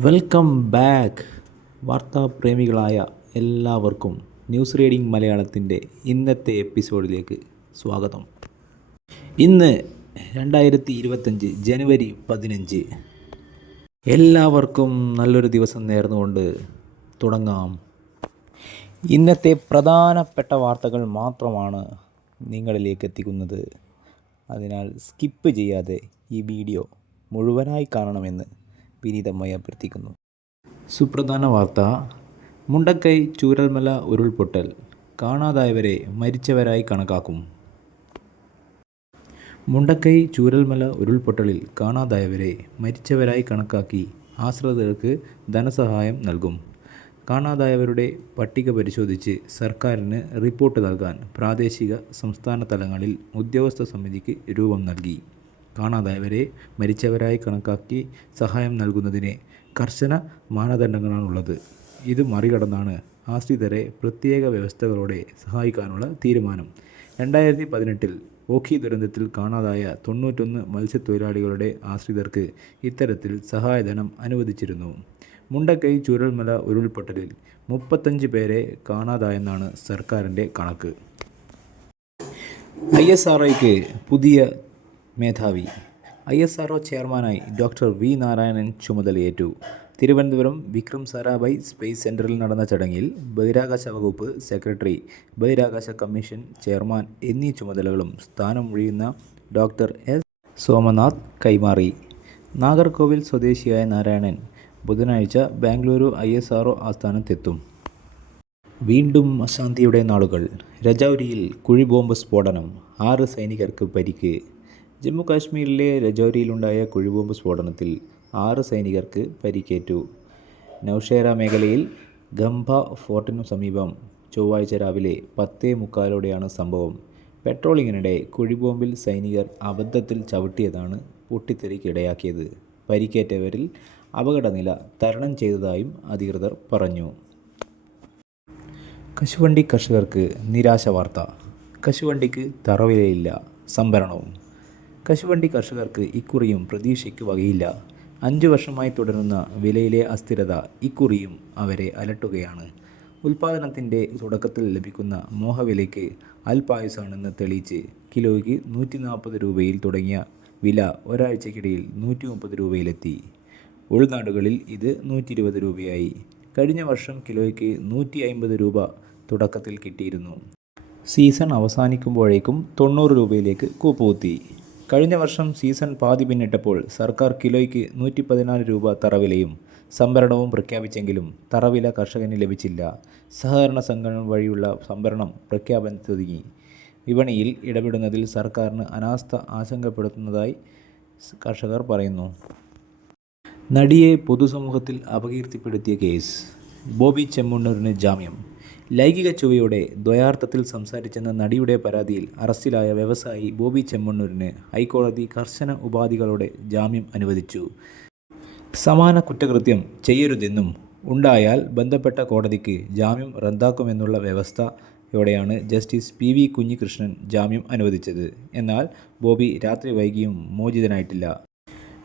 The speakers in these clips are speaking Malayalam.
Welcome back. വാർത്താ പ്രേമികളായ എല്ലാവർക്കും ന്യൂസ് റീഡിംഗ് മലയാളത്തിന്റെ ഇന്നത്തെ എപ്പിസോഡിലേക്ക് സ്വാഗതം. ഇന്ന് രണ്ടായിരത്തി ഇരുപത്തഞ്ച് ജനുവരി പതിനഞ്ച്. എല്ലാവർക്കും നല്ലൊരു ദിവസം നേർന്നുകൊണ്ട് തുടങ്ങാം. ഇന്നത്തെ പ്രധാനപ്പെട്ട വാർത്തകൾ മാത്രമാണ് നിങ്ങളിലേക്ക് എത്തിക്കുന്നത്. അതിനാൽ സ്കിപ്പ് ചെയ്യാതെ ഈ വീഡിയോ മുഴുവനായി കാണണമെന്ന് വിനീതമായി അഭ്യർത്ഥിക്കുന്നു. സുപ്രധാന വാർത്ത. മുണ്ടക്കൈ ചൂരൽമല ഉരുൾപൊട്ടൽ. കാണാതായവരെ മരിച്ചവരായി കണക്കാക്കും. മുണ്ടക്കൈ ചൂരൽമല ഉരുൾപൊട്ടലിൽ കാണാതായവരെ മരിച്ചവരായി കണക്കാക്കി ആശ്രിതർക്ക് ധനസഹായം നൽകും. കാണാതായവരുടെ പട്ടിക പരിശോധിച്ച് സർക്കാരിന് റിപ്പോർട്ട് നൽകാൻ പ്രാദേശിക സംസ്ഥാന തലങ്ങളിൽ ഉദ്യോഗസ്ഥ സമിതിക്ക് രൂപം നൽകി. കാണാതായവരെ മരിച്ചവരായി കണക്കാക്കി സഹായം നൽകുന്നതിന് കർശന മാനദണ്ഡങ്ങളാണുള്ളത്. ഇത് മറികടന്നാണ് ആശ്രിതരെ പ്രത്യേക വ്യവസ്ഥകളോടെ സഹായിക്കാനുള്ള തീരുമാനം. രണ്ടായിരത്തി പതിനെട്ടിൽ ഓഖി ദുരന്തത്തിൽ കാണാതായ തൊണ്ണൂറ്റൊന്ന് മത്സ്യത്തൊഴിലാളികളുടെ ആശ്രിതർക്ക് ഇത്തരത്തിൽ സഹായധനം അനുവദിച്ചിരുന്നു. മുണ്ടക്കൈ ചുരൽമല ഉരുൾപൊട്ടലിൽ മുപ്പത്തഞ്ച് പേരെ കാണാതായെന്നാണ് സർക്കാരിന്റെ കണക്ക്. ഐ എസ് ആർ പുതിയ മേധാവി. ഐ എസ് ആർ ചെയർമാനായി ഡോക്ടർ വി നാരായണൻ ചുമതലയേറ്റു. തിരുവനന്തപുരം വിക്രം സാരാഭായ് സ്പേസ് സെന്ററിൽ നടന്ന ചടങ്ങിൽ ബഹിരാകാശ വകുപ്പ് സെക്രട്ടറി ബഹിരാകാശ കമ്മീഷൻ ചെയർമാൻ എന്നീ ചുമതലകളും സ്ഥാനം ഒഴിയുന്ന ഡോക്ടർ എസ് സോമനാഥ് കൈമാറി. നാഗർകോവിൽ സ്വദേശിയായ നാരായണൻ ബുധനാഴ്ച ബാംഗ്ലൂരു ഐ എസ് ആർ ആസ്ഥാനത്തെത്തും. വീണ്ടും അശാന്തിയുടെ നാളുകൾ. രജൌരിയിൽ കുഴിബോംബ് സ്ഫോടനം. ആറ് സൈനികർക്ക് പരിക്ക്. ജമ്മു കാശ്മീരിലെ രജൌരിയിലുണ്ടായ കുഴിബോംബ് സ്ഫോടനത്തിൽ ആറ് സൈനികർക്ക് പരിക്കേറ്റു. നൌഷേര മേഖലയിൽ ഗംഭ ഫോർട്ടിനു സമീപം ചൊവ്വാഴ്ച രാവിലെ പത്തേ മുക്കാലോടെയാണ് സംഭവം. പെട്രോളിങ്ങിനിടെ കുഴിബോംബിൽ സൈനികർ അബദ്ധത്തിൽ ചവിട്ടിയതാണ് പൊട്ടിത്തെറിക്കിടയാക്കിയത്. പരിക്കേറ്റവരിൽ അപകടനില തരണം ചെയ്തതായും അധികൃതർ പറഞ്ഞു. കശുവണ്ടി കർഷകർക്ക് നിരാശ വാർത്ത. കശുവണ്ടിക്ക് തറവിലയില്ല. സംഭരണവും കശുവണ്ടി കർഷകർക്ക് ഇക്കുറിയും പ്രതീക്ഷയ്ക്ക് വകയില്ല അഞ്ചു വർഷമായി തുടരുന്ന വിലയിലെ അസ്ഥിരത ഇക്കുറിയും അവരെ അലട്ടുകയാണ്. ഉൽപ്പാദനത്തിന്റെ തുടക്കത്തിൽ ലഭിക്കുന്ന മോഹവിലയ്ക്ക് അൽപായുസാണെന്ന് തെളിയിച്ച് കിലോയ്ക്ക് നൂറ്റി നാൽപ്പത് രൂപയിൽ തുടങ്ങിയ വില ഒരാഴ്ചക്കിടയിൽ നൂറ്റി മുപ്പത് രൂപയിലെത്തി. ഉൾനാടുകളിൽ ഇത് നൂറ്റി ഇരുപത് രൂപയായി. കഴിഞ്ഞ വർഷം കിലോയ്ക്ക് നൂറ്റി അമ്പത് രൂപ തുടക്കത്തിൽ കിട്ടിയിരുന്നു. സീസൺ അവസാനിക്കുമ്പോഴേക്കും തൊണ്ണൂറ് രൂപയിലേക്ക് കൂപ്പുകുത്തി. കഴിഞ്ഞ വർഷം സീസൺ പാതി പിന്നിട്ടപ്പോൾ സർക്കാർ കിലോയ്ക്ക് നൂറ്റി പതിനാല് രൂപ തറവിലയും സംഭരണവും പ്രഖ്യാപിച്ചെങ്കിലും തറവില കർഷകന് ലഭിച്ചില്ല. സഹകരണ സംഘടന വഴിയുള്ള സംഭരണം പ്രഖ്യാപനത്തൊതുങ്ങി വിപണിയിൽ ഇടപെടുന്നതിൽ സർക്കാരിന് അനാസ്ഥ ആശങ്കപ്പെടുത്തുന്നതായി കർഷകർ പറയുന്നു. നടിയെ പൊതുസമൂഹത്തിൽ അപകീർത്തിപ്പെടുത്തിയ കേസ്. ബോബി ചെമ്മണ്ണൂരിന് ജാമ്യം. ലൈംഗിക ചുവയോടെ ദ്വയാർത്ഥത്തിൽ സംസാരിച്ചെന്ന നടിയുടെ പരാതിയിൽ അറസ്റ്റിലായ വ്യവസായി ബോബി ചെമ്മണ്ണൂരിന് ഹൈക്കോടതി കർശന ഉപാധികളോടെ ജാമ്യം അനുവദിച്ചു. സമാന കുറ്റകൃത്യം ചെയ്യരുതെന്നും ഉണ്ടായാൽ ബന്ധപ്പെട്ട കോടതിക്ക് ജാമ്യം റദ്ദാക്കുമെന്നുള്ള വ്യവസ്ഥയോടെയാണ് ജസ്റ്റിസ് പി വി കുഞ്ഞികൃഷ്ണൻ ജാമ്യം അനുവദിച്ചത്. എന്നാൽ ബോബി രാത്രി വൈകിയും മോചിതനായിട്ടില്ല.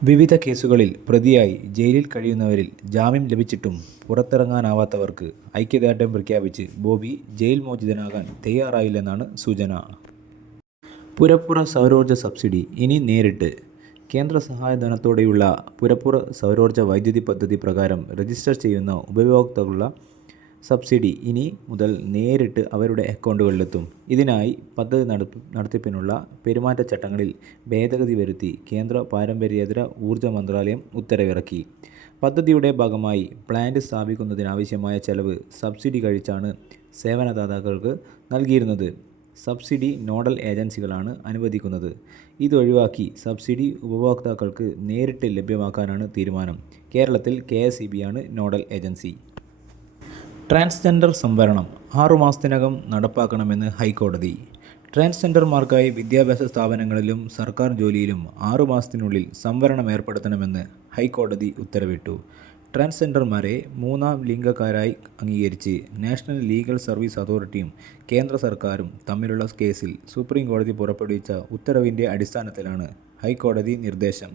വിവിധ കേസുകളിൽ പ്രതിയായി ജയിലിൽ കഴിയുന്നവരിൽ ജാമ്യം ലഭിച്ചിട്ടും പുറത്തിറങ്ങാനാവാത്തവർക്ക് ഐക്യദാർഢ്യം പ്രഖ്യാപിച്ച് ബോബി ജയിൽ മോചിതനാകാൻ തയ്യാറായില്ലെന്നാണ് സൂചന. പുരപ്പുറ സൗരോർജ സബ്സിഡി ഇനി നേരിട്ട്. കേന്ദ്ര സഹായധനത്തോടെയുള്ള പുരപ്പുറ സൗരോർജ വൈദ്യുതി പദ്ധതി പ്രകാരം രജിസ്റ്റർ ചെയ്യുന്ന ഉപഭോക്താക്കളുള്ള സബ്സിഡി ഇനി മുതൽ നേരിട്ട് അവരുടെ അക്കൗണ്ടുകളിലെത്തും. ഇതിനായി പദ്ധതി നടത്തി നടത്തിപ്പിനുള്ള പെരുമാറ്റച്ചട്ടങ്ങളിൽ ഭേദഗതി വരുത്തി കേന്ദ്ര പാരമ്പര്യേതര ഊർജ മന്ത്രാലയം ഉത്തരവിറക്കി. പദ്ധതിയുടെ ഭാഗമായി പ്ലാന്റ് സ്ഥാപിക്കുന്നതിനാവശ്യമായ ചെലവ് സബ്സിഡി കഴിച്ചാണ് സേവനദാതാക്കൾക്ക് നൽകിയിരുന്നത്. സബ്സിഡി നോഡൽ ഏജൻസികളാണ് അനുവദിക്കുന്നത്. ഇതൊഴിവാക്കി സബ്സിഡി ഉപഭോക്താക്കൾക്ക് നേരിട്ട് ലഭ്യമാക്കാനാണ് തീരുമാനം. കേരളത്തിൽ കെ നോഡൽ ഏജൻസി. ട്രാൻസ്ജെൻഡർ സംവരണം ആറുമാസത്തിനകം നടപ്പാക്കണമെന്ന് ഹൈക്കോടതി. ട്രാൻസ്ജെൻഡർമാർക്കായി വിദ്യാഭ്യാസ സ്ഥാപനങ്ങളിലും സർക്കാർ ജോലിയിലും ആറുമാസത്തിനുള്ളിൽ സംവരണം ഏർപ്പെടുത്തണമെന്ന് ഹൈക്കോടതി ഉത്തരവിട്ടു. ട്രാൻസ്ജെൻഡർമാരെ മൂന്നാം ലിംഗക്കാരായി അംഗീകരിച്ച് നാഷണൽ ലീഗൽ സർവീസ് അതോറിറ്റിയും കേന്ദ്ര സർക്കാരും തമ്മിലുള്ള കേസിൽ സുപ്രീം കോടതി പുറപ്പെടുവിച്ച ഉത്തരവിന്റെ അടിസ്ഥാനത്തിലാണ് ഹൈക്കോടതി നിർദ്ദേശം.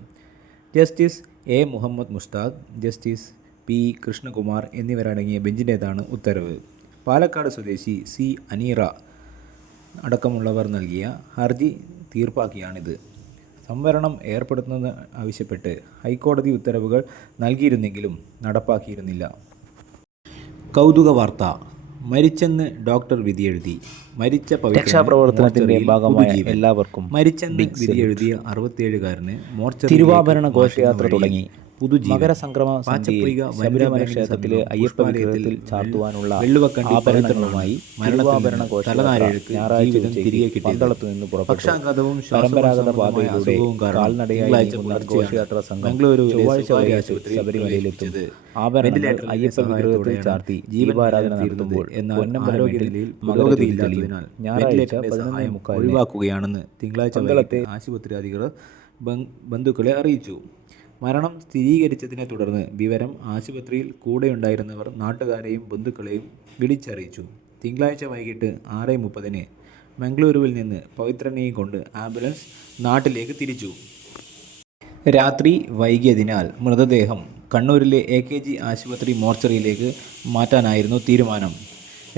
Justice A Muhammad Mushtaq justice P Krishnakumar എന്നിവരടങ്ങിയ ബെഞ്ചിന്റേതാണ് ഉത്തരവ്. പാലക്കാട് സ്വദേശി സി അനീറ അടക്കമുള്ളവർ നൽകിയ ഹർജി തീർപ്പാക്കിയാണിത്. സംവരണം ഏർപ്പെടുത്തുന്നത് ആവശ്യപ്പെട്ട് ഹൈക്കോടതി ഉത്തരവുകൾ നൽകിയിരുന്നെങ്കിലും നടപ്പാക്കിയിരുന്നില്ല. കൗതുക വാർത്ത. മരിച്ചെന്ന് ഡോക്ടർ വിധിയെഴുതി. മരിച്ച രക്ഷാപ്രവർത്തനത്തിന്റെ ഭാഗമായ. എല്ലാവർക്കും മരിച്ചെന്ന് വിധിയെഴുതിയ അറുപത്തിയേഴുകാരന് മോർച്ച തിരുവാഭരണ ഘോഷയാത്ര തുടങ്ങി. മകരസംക്രമ ശബരിമല ക്ഷേത്രത്തിലെ അയ്യപ്പ വിഗ്രഹത്തിൽ ചാർത്തുവാനുള്ള ആഭരണങ്ങളുമായി മരണാഭരണ ഞായറാഴ്ച ഉച്ചയ്ക്ക്. പന്തളത്തു നിന്ന് പുറപ്പെട്ടു പരമ്പരാഗത പാതയിലൂടെ കാൽനടയായി ഘോഷയാത്ര സംഘം ചൊവ്വാഴ്ച ആശുപത്രിയിൽ ശബരിമലയിലെത്തും. ആഭരണങ്ങൾ അയ്യപ്പ വിഗ്രഹത്തിൽ ചാർത്തി ജീവാരാധന. നടത്തുമ്പോൾ ഞായറാഴ്ച പതിനൊന്നേ ഒഴിവാക്കുകയാണെന്ന് തിങ്കളാഴ്ച പന്തളത്തെ ആശുപത്രി അധികൃതർ ബന്ധുക്കളെ അറിയിച്ചു മരണം സ്ഥിരീകരിച്ചതിനെ തുടർന്ന് വിവരം ആശുപത്രിയിൽ കൂടെയുണ്ടായിരുന്നവർ നാട്ടുകാരെയും ബന്ധുക്കളെയും വിളിച്ചറിയിച്ചു. തിങ്കളാഴ്ച വൈകിട്ട് ആറ് മുപ്പതിന് മംഗളൂരുവിൽ നിന്ന് പവിത്രനെയും കൊണ്ട് ആംബുലൻസ് നാട്ടിലേക്ക് തിരിച്ചു. രാത്രി വൈകിയതിനാൽ മൃതദേഹം കണ്ണൂരിലെ എ കെ ജി ആശുപത്രി മോർച്ചറിയിലേക്ക് മാറ്റാനായിരുന്നു തീരുമാനം.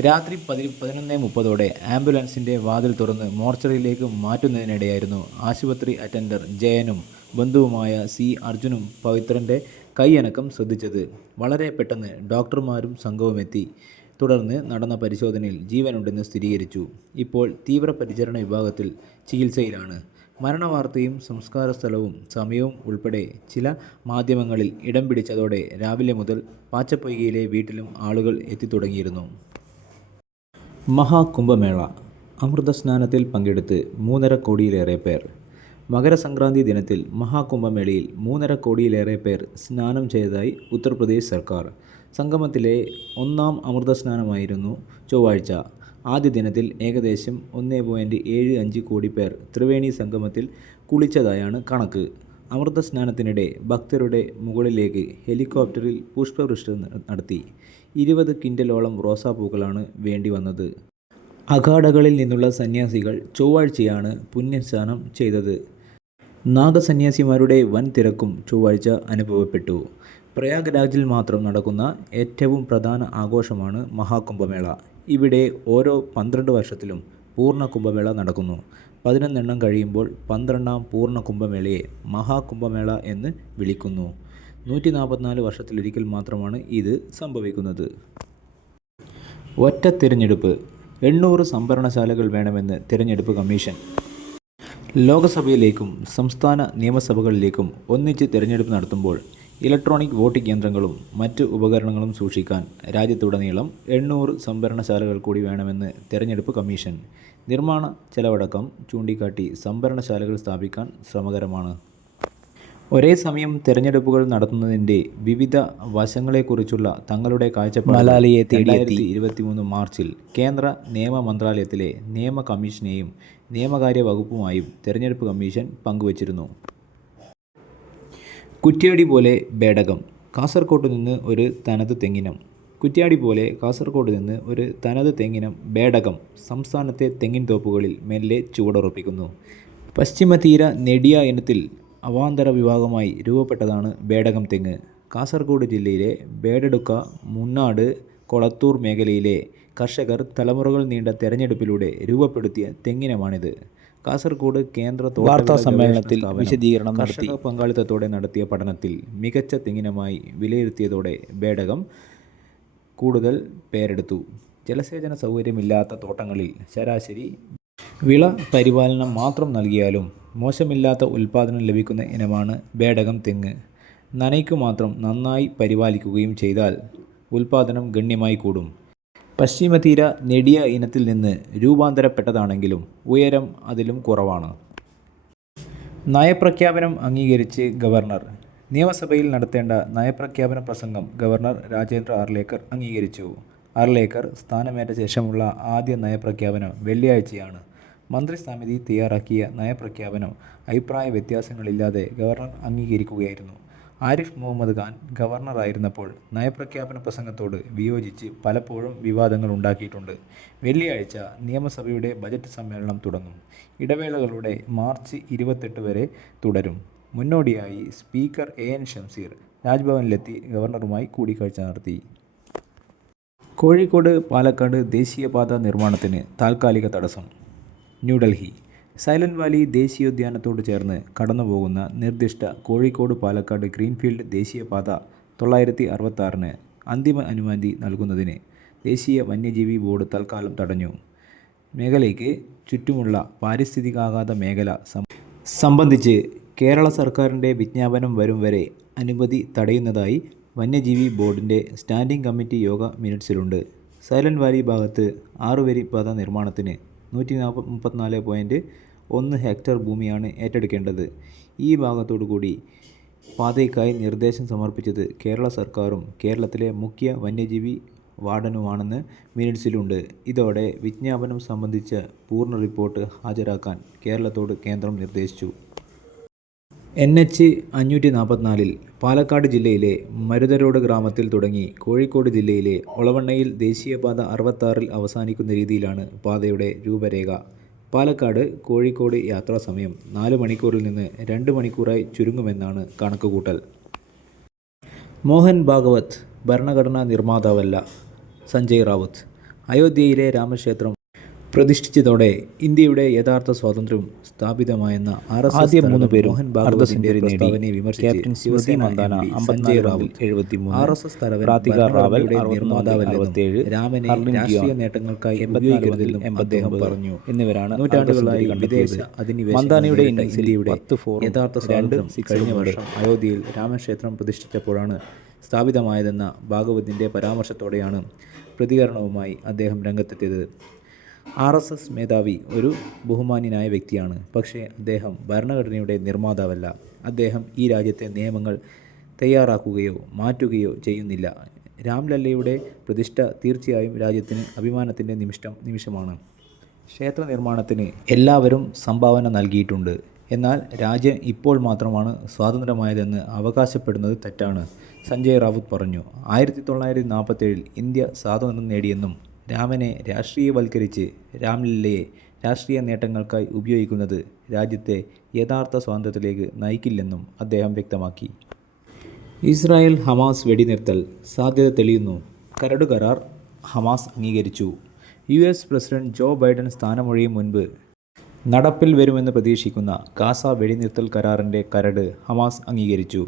രാത്രി പതി പതിനൊന്ന് മുപ്പതോടെ ആംബുലൻസിന്റെ വാതിൽ തുറന്ന് മോർച്ചറിയിലേക്ക് മാറ്റുന്നതിനിടെയായിരുന്നു ആശുപത്രി അറ്റൻഡർ ജയനും ബന്ധുവുമായ സി അർജുനും പവിത്രന്റെ കൈയനക്കം ശ്രദ്ധിച്ചത്. വളരെ പെട്ടെന്ന് ഡോക്ടർമാരും സംഘവുമെത്തി. തുടർന്ന് നടന്ന പരിശോധനയിൽ ജീവനുണ്ടെന്ന് സ്ഥിരീകരിച്ചു. ഇപ്പോൾ തീവ്രപരിചരണ വിഭാഗത്തിൽ ചികിത്സയിലാണ്. മരണവാർത്തയും സംസ്കാര സ്ഥലവും സമയവും ഉൾപ്പെടെ ചില മാധ്യമങ്ങളിൽ ഇടം പിടിച്ചതോടെ രാവിലെ മുതൽ പാച്ചപ്പൊയ്കയിലെ വീട്ടിലും ആളുകൾ എത്തിത്തുടങ്ങിയിരുന്നു. മഹാകുംഭമേള. അമൃതസ്നാനത്തിൽ പങ്കെടുത്ത് മൂന്നര കോടിയിലേറെ പേർ മകരസംക്രാന്തി ദിനത്തിൽ മഹാകുംഭമേളയിൽ മൂന്നര കോടിയിലേറെ പേർ സ്നാനം ചെയ്തതായി ഉത്തർപ്രദേശ് സർക്കാർ. സംഗമത്തിലെ ഒന്നാം അമൃത സ്നാനമായിരുന്നു ചൊവ്വാഴ്ച. ആദ്യ ദിനത്തിൽ ഏകദേശം ഒന്ന് പോയിന്റ് ഏഴ് അഞ്ച് കോടി പേർ ത്രിവേണി സംഗമത്തിൽ കുളിച്ചതായാണ് കണക്ക്. അമൃത സ്നാനത്തിനിടെ ഭക്തരുടെ മുകളിലേക്ക് ഹെലികോപ്റ്ററിൽ പുഷ്പവൃഷ്ടി നടത്തി. ഇരുപത് കിൻഡലോളം റോസാപ്പൂക്കളാണ് വേണ്ടി വന്നത്. അഖാഡകളിൽ നിന്നുള്ള സന്യാസികൾ ചൊവ്വാഴ്ചയാണ് പുണ്യസ്നാനം ചെയ്തത്. നാഗസന്യാസിമാരുടെ വൻ തിരക്കും ചൊവ്വാഴ്ച അനുഭവപ്പെട്ടു. പ്രയാഗ്രാജിൽ മാത്രം നടക്കുന്ന ഏറ്റവും പ്രധാന ആഘോഷമാണ് മഹാകുംഭമേള. ഇവിടെ ഓരോ പന്ത്രണ്ട് വർഷത്തിലും പൂർണ കുംഭമേള നടക്കുന്നു. പതിനൊന്നെണ്ണം കഴിയുമ്പോൾ പന്ത്രണ്ടാം പൂർണ കുംഭമേളയെ മഹാകുംഭമേള എന്ന് വിളിക്കുന്നു. നൂറ്റി നാൽപ്പത്തിനാല് വർഷത്തിലൊരിക്കൽ മാത്രമാണ് ഇത് സംഭവിക്കുന്നത്. ഒറ്റ തിരഞ്ഞെടുപ്പ്. എണ്ണൂറ് സംഭരണശാലകൾ വേണമെന്ന് തിരഞ്ഞെടുപ്പ് കമ്മീഷൻ. ലോകസഭയിലേക്കും സംസ്ഥാന നിയമസഭകളിലേക്കും ഒന്നിച്ച് തിരഞ്ഞെടുപ്പ് നടത്തുമ്പോൾ ഇലക്ട്രോണിക് വോട്ടിംഗ് യന്ത്രങ്ങളും മറ്റ് ഉപകരണങ്ങളും സൂക്ഷിക്കാൻ രാജ്യത്തുടനീളം എണ്ണൂറ് സംഭരണശാലകൾ കൂടി വേണമെന്ന് തിരഞ്ഞെടുപ്പ് കമ്മീഷൻ നിർമ്മാണ ചെലവടക്കം ചൂണ്ടിക്കാട്ടി സംഭരണശാലകൾ സ്ഥാപിക്കാൻ ശ്രമകരമാണ് ഒരേ സമയം തിരഞ്ഞെടുപ്പുകൾ നടത്തുന്നതിന്റെ വിവിധ വശങ്ങളെക്കുറിച്ചുള്ള തങ്ങളുടെ കാഴ്ചപ്പാട് മലാലിയെ തേടിയെത്തി. രണ്ടായിരത്തി ഇരുപത്തിമൂന്ന് മാർച്ചിൽ കേന്ദ്ര നിയമ മന്ത്രാലയത്തിലെ നിയമ കമ്മീഷനെയും നിയമകാര്യ വകുപ്പുമായും തെരഞ്ഞെടുപ്പ് കമ്മീഷൻ പങ്കുവച്ചിരുന്നു. കുറ്റ്യാടി പോലെ ബേടകം കാസർകോട്ട് നിന്ന് ഒരു തനത് തെങ്ങിനം. കുറ്റ്യാടി പോലെ കാസർഗോഡ് നിന്ന് ഒരു തനത് തെങ്ങിനം ബേടകം സംസ്ഥാനത്തെ തെങ്ങിൻ തോപ്പുകളിൽ മെല്ലെ ചുവടുറപ്പിക്കുന്നു. പശ്ചിമതീര നെടിയ ഇനത്തിൽ അവാന്തര വിഭാഗമായി രൂപപ്പെട്ടതാണ് ബേടകം തെങ്ങ്. കാസർഗോഡ് ജില്ലയിലെ ബേഡടുക്ക മുന്നാട് കൊളത്തൂർ മേഖലയിലെ കർഷകർ തലമുറകൾ നീണ്ട തെരഞ്ഞെടുപ്പിലൂടെ രൂപപ്പെടുത്തിയ തെങ്ങിനമാണിത്. കാസർഗോഡ് കേന്ദ്ര വാർത്താ സമ്മേളനത്തിൽ വിശദീകരണം നടത്തി. പങ്കാളിത്തത്തോടെ നടത്തിയ പഠനത്തിൽ മികച്ച തെങ്ങിനമായി വിലയിരുത്തിയതോടെ ബേടകം കൂടുതൽ പേരെടുത്തു. ജലസേചന സൗകര്യമില്ലാത്ത തോട്ടങ്ങളിൽ ശരാശരി വിള പരിപാലനം മാത്രം നൽകിയാലും മോശമില്ലാത്ത ഉൽപ്പാദനം ലഭിക്കുന്ന ഇനമാണ് ബേടകം തെങ്ങ്. നനയ്ക്കു മാത്രം നന്നായി പരിപാലിക്കുകയും ചെയ്താൽ ഉൽപ്പാദനം ഗണ്യമായി കൂടും. പശ്ചിമതീര നെടിയ ഇനത്തിൽ നിന്ന് രൂപാന്തരപ്പെട്ടതാണെങ്കിലും ഉയരം അതിലും കുറവാണ്. നയപ്രഖ്യാപനം അംഗീകരിച്ച് ഗവർണർ. നിയമസഭയിൽ നടത്തേണ്ട നയപ്രഖ്യാപന പ്രസംഗം ഗവർണർ രാജേന്ദ്ര ആർലേക്കർ അംഗീകരിച്ചു. ആർലേക്കർ സ്ഥാനമേറ്റ ശേഷമുള്ള ആദ്യ നയപ്രഖ്യാപനം വെള്ളിയാഴ്ചയാണ്. മന്ത്രിസമിതി തയ്യാറാക്കിയ നയപ്രഖ്യാപനം അഭിപ്രായ വ്യത്യാസങ്ങളില്ലാതെ ഗവർണർ അംഗീകരിക്കുകയായിരുന്നു. ആരിഫ് മുഹമ്മദ് ഖാൻ ഗവർണറായിരുന്നപ്പോൾ നയപ്രഖ്യാപന പ്രസംഗത്തോട് വിയോജിച്ച് പലപ്പോഴും വിവാദങ്ങൾ ഉണ്ടാക്കിയിട്ടുണ്ട്. വെള്ളിയാഴ്ച നിയമസഭയുടെ ബജറ്റ് സമ്മേളനം തുടങ്ങും. ഇടവേളകളുടെ മാർച്ച് ഇരുപത്തെട്ട് വരെ തുടരും. മുന്നോടിയായി സ്പീക്കർ എ എൻ ഷംസീർ രാജ്ഭവനിലെത്തി ഗവർണറുമായി കൂടിക്കാഴ്ച നടത്തി. കോഴിക്കോട് പാലക്കാട് ദേശീയപാത നിർമ്മാണത്തിന് താൽക്കാലിക തടസ്സം. ന്യൂഡൽഹി സൈലന്റ് വാലി ദേശീയോദ്യാനത്തോട് ചേർന്ന് കടന്നുപോകുന്ന നിർദ്ദിഷ്ട കോഴിക്കോട് പാലക്കാട് ഗ്രീൻഫീൽഡ് ദേശീയപാത തൊള്ളായിരത്തി അറുപത്താറിന് അന്തിമ അനുമതി നൽകുന്നതിന് ദേശീയ വന്യജീവി ബോർഡ് തൽക്കാലം തടഞ്ഞു. മേഖലയ്ക്ക് ചുറ്റുമുള്ള പാരിസ്ഥിതികാഘാത മേഖല സംബന്ധിച്ച് കേരള സർക്കാരിന്റെ വിജ്ഞാപനം വരും വരെ അനുമതി തടയുന്നതായി വന്യജീവി ബോർഡിന്റെ സ്റ്റാൻഡിംഗ് കമ്മിറ്റി യോഗ മിനിറ്റ്സിലുണ്ട്. സൈലന്റ് വാലി ഭാഗത്ത് ആറുവരി പാത നിർമ്മാണത്തിന് നൂറ്റി നാൽപ്പ മുപ്പത്തിനാല് പോയിന്റ് ഒന്ന് ഹെക്ടർ ഭൂമിയാണ് ഏറ്റെടുക്കേണ്ടത്. ഈ ഭാഗത്തോടു കൂടി പാതയ്ക്കായി നിർദ്ദേശം സമർപ്പിച്ചത് കേരള സർക്കാരും കേരളത്തിലെ മുഖ്യ വന്യജീവി വാർഡനുമാണെന്ന് മിനിറ്റ്സിലുണ്ട്. ഇതോടെ വിജ്ഞാപനം സംബന്ധിച്ച പൂർണ റിപ്പോർട്ട് ഹാജരാക്കാൻ കേരളത്തോട് കേന്ദ്രം നിർദ്ദേശിച്ചു. എൻ എച്ച് അഞ്ഞൂറ്റി നാൽപ്പത്തിനാലിൽ പാലക്കാട് ജില്ലയിലെ മരുതരോട് ഗ്രാമത്തിൽ തുടങ്ങി കോഴിക്കോട് ജില്ലയിലെ ഒളവണ്ണയിൽ ദേശീയപാത അറുപത്താറിൽ അവസാനിക്കുന്ന രീതിയിലാണ് പാതയുടെ രൂപരേഖ. പാലക്കാട് കോഴിക്കോട് യാത്രാ സമയം നാല് മണിക്കൂറിൽ നിന്ന് രണ്ട് മണിക്കൂറായി ചുരുങ്ങുമെന്നാണ് കണക്കുകൂട്ടൽ. മോഹൻ ഭാഗവത് ഭരണഘടനാ നിർമ്മാതാവല്ല സഞ്ജയ് റാവത്ത്. അയോധ്യയിലെ രാമക്ഷേത്രം പ്രതിഷ്ഠിച്ചതോടെ ഇന്ത്യയുടെ യഥാർത്ഥ സ്വാതന്ത്ര്യം സ്ഥാപിതമായെന്ന ആർ എസ് ആദ്യ മൂന്ന് പേരും മോഹൻ ഭാഗവതിന്റെ പ്രസ്താവനയെ വിമർശിച്ച് ശിവസേന സഞ്ജയ് എഴുപത്തിമൂന്ന് ആർ എസ് എസ് തലവൻ പ്രാതിക റാവൽ ഭരണഘടനയുടെ അറുപത്തിനാല് നിർമ്മാതാവല്ലെന്നും അറുപത്തേഴ് രാമനെ ഹർലിൻ രാഷ്ട്രീയ ജിയോൺ നേട്ടങ്ങൾക്കായി ഉപയോഗിക്കരുതെന്നും അദ്ദേഹം പറഞ്ഞു. എന്നിവരാണ് നൂറ്റാണ്ടുകളായി വിദേശ ഇന്ത്യയുടെ യഥാർത്ഥ സ്വാതന്ത്ര്യം കഴിഞ്ഞ വർഷം അയോധ്യയിൽ രാമക്ഷേത്രം പ്രതിഷ്ഠിച്ചപ്പോഴാണ് സ്ഥാപിതമായതെന്ന ഭാഗവതിന്റെ പരാമർശത്തോടെയാണ് പ്രതികരണവുമായി അദ്ദേഹം രംഗത്തെത്തിയത്. ആർ എസ് എസ് മേധാവി ഒരു ബഹുമാന്യനായ വ്യക്തിയാണ്. പക്ഷേ അദ്ദേഹം ഭരണഘടനയുടെ നിർമ്മാതാവല്ല. അദ്ദേഹം ഈ രാജ്യത്തെ നിയമങ്ങൾ തയ്യാറാക്കുകയോ മാറ്റുകയോ ചെയ്യുന്നില്ല. രാംലല്ലയുടെ പ്രതിഷ്ഠ തീർച്ചയായും രാജ്യത്തിന് അഭിമാനത്തിന്റെ നിമിഷം നിമിഷമാണ്. ക്ഷേത്ര നിർമ്മാണത്തിന് എല്ലാവരും സംഭാവന നൽകിയിട്ടുണ്ട്. എന്നാൽ രാജ്യം ഇപ്പോൾ മാത്രമാണ് സ്വാതന്ത്ര്യമായതെന്ന് അവകാശപ്പെടുന്നത് തെറ്റാണ്. സഞ്ജയ് റാവുത്ത് പറഞ്ഞു ആയിരത്തി തൊള്ളായിരത്തി നാൽപ്പത്തേഴിൽ ഇന്ത്യ സ്വാതന്ത്ര്യം നേടിയെന്നും രാമനെ രാഷ്ട്രീയവൽക്കരിച്ച് രാംലീലയെ രാഷ്ട്രീയ നേട്ടങ്ങൾക്കായി ഉപയോഗിക്കുന്നത് രാജ്യത്തെ യഥാർത്ഥ സ്വാതന്ത്ര്യത്തിലേക്ക് നയിക്കില്ലെന്നും അദ്ദേഹം വ്യക്തമാക്കി. ഇസ്രായേൽ ഹമാസ് വെടിനിർത്തൽ സാധ്യത തെളിയുന്നു. കരട് കരാർ ഹമാസ് അംഗീകരിച്ചു. U S president Joe Biden സ്ഥാനമൊഴിയും മുൻപ് നടപ്പിൽ വരുമെന്ന് പ്രതീക്ഷിക്കുന്ന ഗാസ വെടിനിർത്തൽ കരാറിന്റെ കരട് ഹമാസ് അംഗീകരിച്ചു.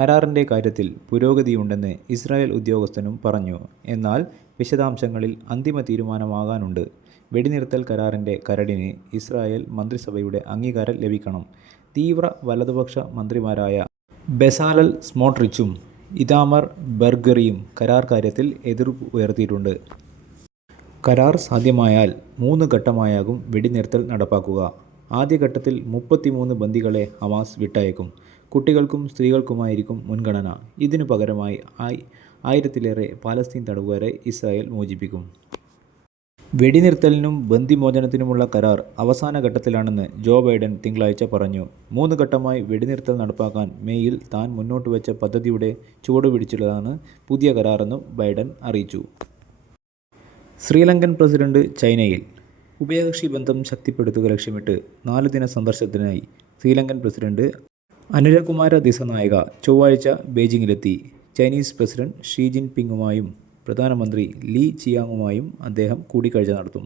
കരാറിന്റെ കാര്യത്തിൽ പുരോഗതിയുണ്ടെന്ന് ഇസ്രായേൽ ഉദ്യോഗസ്ഥനും പറഞ്ഞു. എന്നാൽ വിശദാംശങ്ങളിൽ അന്തിമ തീരുമാനമാകാനുണ്ട്. വെടിനിർത്തൽ കരാറിന്റെ കരടിന് ഇസ്രായേൽ മന്ത്രിസഭയുടെ അംഗീകാരം ലഭിക്കണം. തീവ്ര വലതുപക്ഷ മന്ത്രിമാരായ ബെസാലൽ സ്മോട്രിച്ചും ഇതാമർ ബർഗറിയും കരാർ കാര്യത്തിൽ എതിർപ്പ് ഉയർത്തിയിട്ടുണ്ട് കരാർ സാധ്യമായാൽ മൂന്ന് ഘട്ടമായാകും വെടിനിർത്തൽ നടപ്പാക്കുക. ആദ്യഘട്ടത്തിൽ മുപ്പത്തിമൂന്ന് ബന്ദികളെ ഹമാസ് വിട്ടയക്കും. കുട്ടികൾക്കും സ്ത്രീകൾക്കുമായിരിക്കും മുൻഗണന. ഇതിനു പകരമായി ആയി ആയിരത്തിലേറെ പാലസ്തീൻ തടവുകാരെ ഇസ്രായേൽ മോചിപ്പിക്കും. വെടിനിർത്തലിനും ബന്ദിമോചനത്തിനുമുള്ള കരാർ അവസാന ഘട്ടത്തിലാണെന്ന് ജോ ബൈഡൻ തിങ്കളാഴ്ച പറഞ്ഞു. മൂന്ന് ഘട്ടമായി വെടിനിർത്തൽ നടപ്പാക്കാൻ മേയിൽ താൻ മുന്നോട്ട് വെച്ച പദ്ധതിയുടെ ചുവടുപിടിച്ചുള്ളതാണ് പുതിയ കരാറെന്നും ബൈഡൻ അറിയിച്ചു. ശ്രീലങ്കൻ പ്രസിഡന്റ് ചൈനയിൽ ഉഭയകക്ഷി ബന്ധം ശക്തിപ്പെടുത്തുക ലക്ഷ്യമിട്ട് നാല് ദിന സന്ദർശനത്തിനായി ശ്രീലങ്കൻ പ്രസിഡന്റ് അനുരകുമാര ദിസനായക ചൊവ്വാഴ്ച ബീജിംഗിലെത്തി ചൈനീസ് പ്രസിഡന്റ് ഷീ ജിൻപിങ്ങുമായും പ്രധാനമന്ത്രി ലീ ചിയാങ്ങുമായും അദ്ദേഹം കൂടിക്കാഴ്ച നടത്തും.